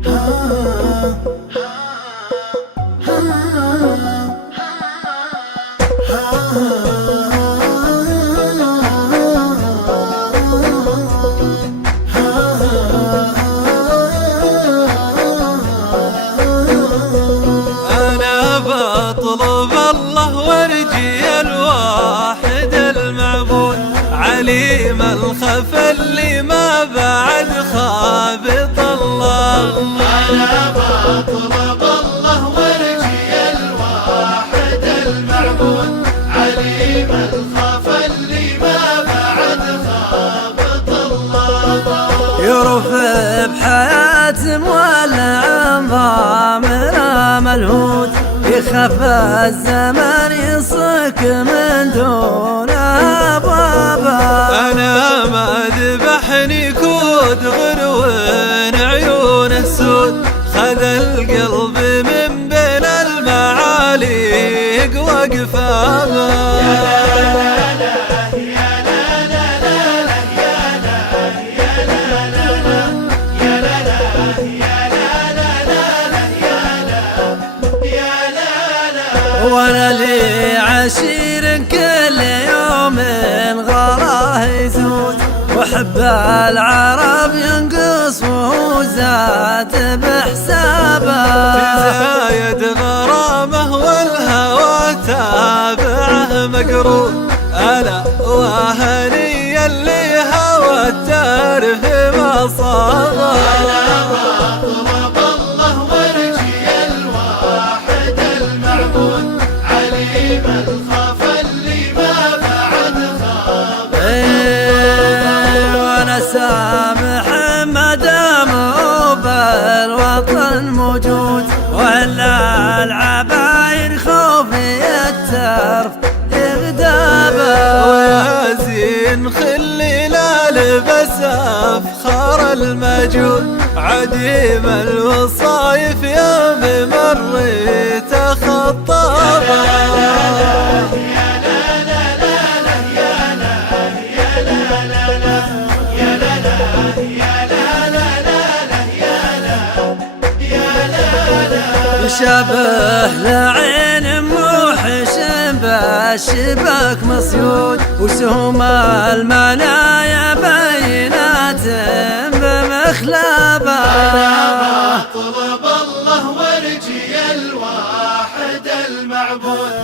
أنا بطلب الله وارجي الواحد المعبود عليم الخفى اللي ما بعد خابط الله. أنا بطلب الله وارجي الواحد المعبود عليم الخفى اللي ما بعد خابط الله. يرفع بحياة مولع ضامن ملهود يخاف الزمن يصك من دون أبوابه. أنا ما ذبحني كود غرون عيونه سود خذ القلب من بين المعاليق وقفابه. وانا لي عشير كل يوم غراه يزود وحب العرب ينقص وهو زاد بحسابه. تزايد غرامه والهوى تابعه مقرور ألا وهني اللي هوى التاره ما صابه. وانا سامح ما دام بالوطن موجود ولا العباير خوف الترف يغدابه. ويا زين خلي لا لبس افخار المجود عديم الوصايف يا بمريت خطابه. شبه لعين موحش بالشباك مصيود وسهم المنايا بينات بمخلبه. طلب الله وارجي الواحد المعبود